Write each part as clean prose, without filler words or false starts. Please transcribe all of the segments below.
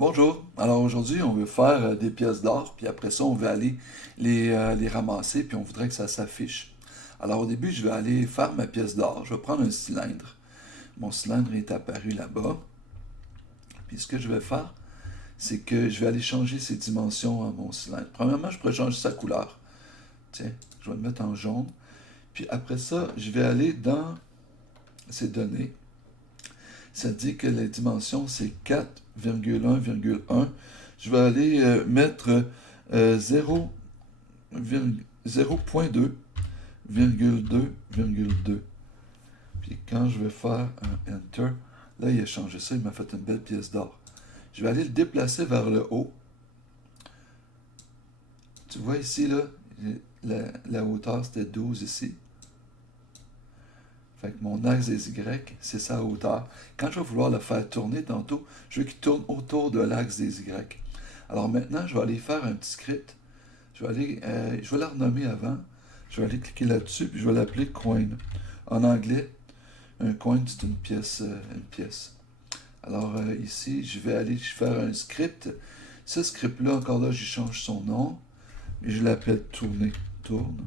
Bonjour. Alors aujourd'hui, on veut faire des pièces d'or, puis après ça, on veut aller les ramasser, puis on voudrait que ça s'affiche. Alors au début, je vais aller faire ma pièce d'or. Je vais prendre un cylindre. Mon cylindre est apparu là-bas. Puis ce que je vais faire, c'est que je vais aller changer ses dimensions à mon cylindre. Premièrement, je pourrais changer sa couleur. Tiens, je vais le mettre en jaune. Puis après ça, je vais aller dans ces données. Ça dit que les dimensions, c'est 4,1,1. Je vais aller mettre 0,2,2,2. Puis quand je vais faire un Enter, là, il a changé ça, il m'a fait une belle pièce d'or. Je vais aller le déplacer vers le haut. Tu vois ici, là, la hauteur, c'était 12 ici. Fait que mon axe des Y, c'est sa hauteur. Quand je vais vouloir le faire tourner tantôt, je veux qu'il tourne autour de l'axe des Y. Alors maintenant, je vais aller faire un petit script. Je vais la renommer avant. Je vais aller cliquer là-dessus, puis je vais l'appeler coin. En anglais, un coin, c'est une pièce, une pièce. Alors ici, je vais aller faire un script. Ce script-là, encore là, j'y change son nom. Et je l'appelle tourner. Tourne.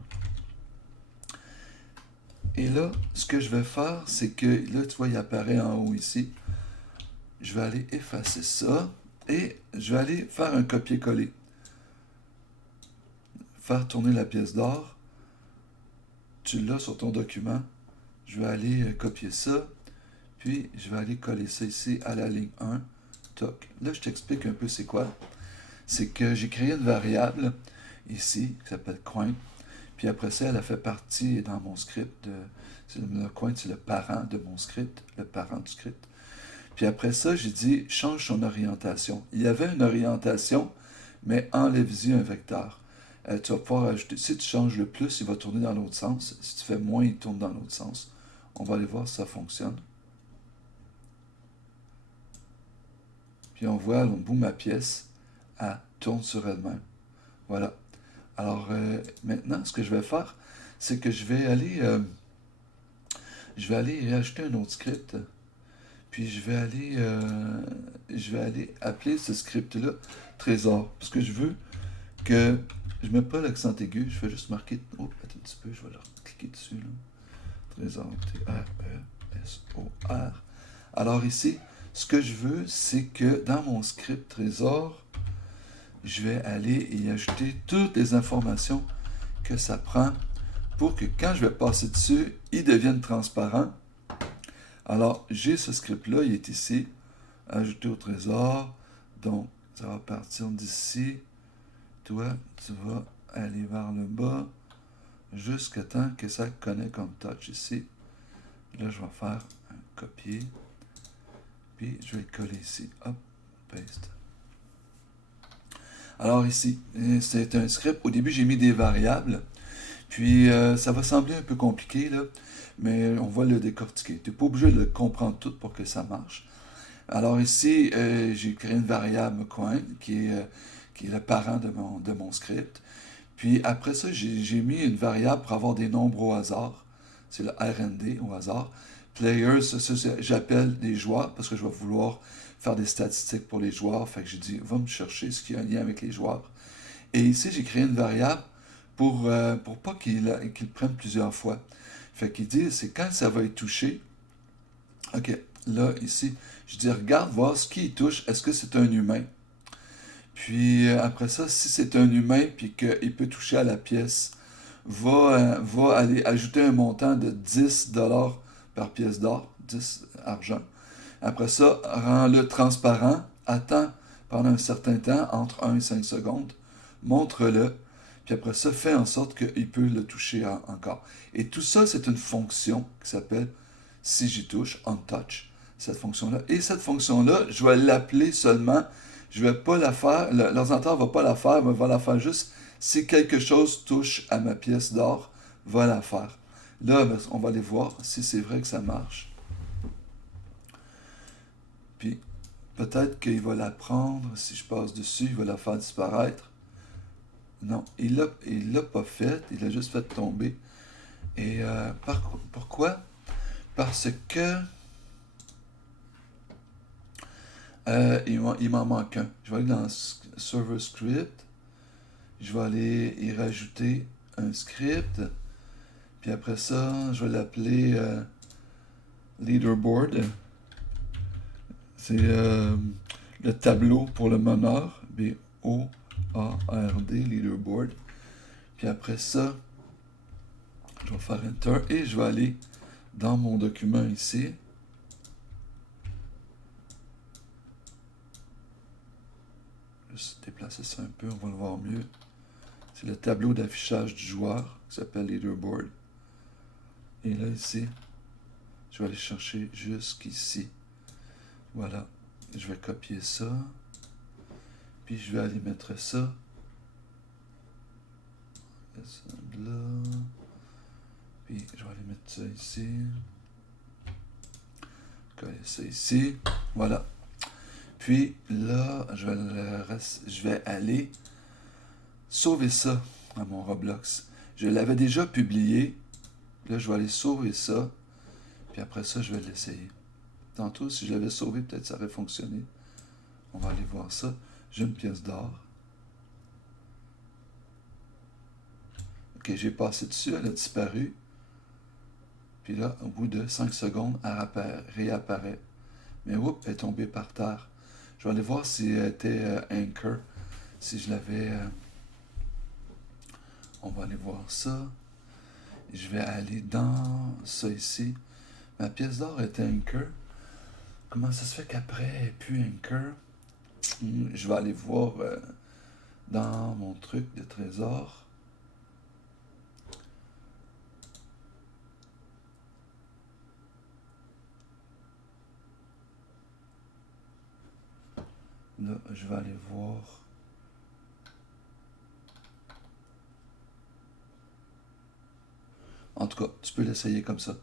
Et là, ce que je vais faire, c'est que là, tu vois, il apparaît en haut ici. Je vais aller effacer ça et je vais aller faire un copier-coller. Faire tourner la pièce d'or. Tu l'as sur ton document. Je vais aller copier ça. Puis, je vais aller coller ça ici à la ligne 1. Toc. Là, je t'explique un peu c'est quoi. C'est que j'ai créé une variable ici qui s'appelle coin. Puis après ça, elle a fait partie dans mon script. Le coin, c'est le parent de mon script, le parent du script. Puis après ça, j'ai dit change son orientation. Il y avait une orientation, mais enlève-y un vecteur. Tu vas pouvoir ajouter, si tu changes le plus, il va tourner dans l'autre sens. Si tu fais moins, il tourne dans l'autre sens. On va aller voir si ça fonctionne. Puis on voit, au bout ma pièce, elle tourne sur elle-même. Voilà. Alors maintenant, ce que je vais faire, c'est que je vais aller rajouter un autre script. Puis je vais aller appeler ce script-là trésor. Parce que je veux que je ne mets pas l'accent aigu, je vais juste marquer. Oh, attends un petit peu, je vais leur cliquer dessus. Là. Trésor, T-R-E-S-O-R. Alors ici, ce que je veux, c'est que dans mon script trésor, je vais aller y ajouter toutes les informations que ça prend pour que quand je vais passer dessus, il devienne transparent. Alors, j'ai ce script-là, il est ici, ajouté au trésor. Donc, ça va partir d'ici. Toi, tu vas aller vers le bas jusqu'à temps que ça connaît comme touch ici. Là, je vais faire un copier. Puis, je vais le coller ici. Hop, paste. Alors ici, c'est un script. Au début, j'ai mis des variables. Puis, ça va sembler un peu compliqué, là, mais on va le décortiquer. Tu n'es pas obligé de le comprendre tout pour que ça marche. Alors ici, j'ai créé une variable coin qui est le parent de mon script. Puis après ça, j'ai mis une variable pour avoir des nombres au hasard. C'est le RND au hasard. Players, j'appelle les joueurs parce que je vais vouloir faire des statistiques pour les joueurs. Fait que j'ai dit, va me chercher ce qui a un lien avec les joueurs. Et ici, j'ai créé une variable pour pas qu'il prenne plusieurs fois. Fait qu'il dit, c'est quand ça va être touché. OK, là, ici, je dis, regarde, voir ce qui touche. Est-ce que c'est un humain? Puis après ça, si c'est un humain puis qu'il peut toucher à la pièce, va aller ajouter un montant de 10$ par pièce d'or, 10 argent. Après ça, rends-le transparent, attends pendant un certain temps, entre 1 et 5 secondes, montre-le, puis après ça, fais en sorte qu'il peut le toucher encore. Et tout ça, c'est une fonction qui s'appelle si j'y touche, on touch, cette fonction-là. Et cette fonction-là, je vais l'appeler seulement, je ne vais pas la faire, l'ordinateur ne va pas la faire, mais va la faire juste si quelque chose touche à ma pièce d'or, va la faire. Là, on va aller voir si c'est vrai que ça marche. Puis, peut-être qu'il va la prendre, si je passe dessus, il va la faire disparaître. Non, il l'a pas fait, il a juste fait tomber. Et pourquoi? Parce que Il m'en manque un. Je vais aller dans Server Script. Je vais aller y rajouter un script. Puis après ça, je vais l'appeler Leaderboard. C'est le tableau pour le meneur. B-O-A-R-D, Leaderboard. Puis après ça, je vais faire Enter et je vais aller dans mon document ici. Juste déplacer ça un peu, on va le voir mieux. C'est le tableau d'affichage du joueur qui s'appelle Leaderboard. Et là, ici, je vais aller chercher jusqu'ici. Voilà. Je vais copier ça. Puis je vais aller mettre ça. Là. Puis je vais aller mettre ça ici. Coller ça ici. Voilà. Puis là, je vais aller sauver ça à mon Roblox. Je l'avais déjà publié. Là, je vais aller sauver ça. Puis après ça, je vais l'essayer. Tantôt, si je l'avais sauvé, peut-être ça aurait fonctionné. On va aller voir ça. J'ai une pièce d'or. Ok, j'ai passé dessus, elle a disparu. Puis là, au bout de 5 secondes, elle réapparaît. Mais oups, elle est tombée par terre. Je vais aller voir si elle était anchor. Si je l'avais... on va aller voir ça. Je vais aller dans ça ici. Ma pièce d'or était anchor. Comment ça se fait qu'après, elle n'est plus anchor? Je vais aller voir dans mon truc de trésor. Là, je vais aller voir. En tout cas, tu peux l'essayer comme ça.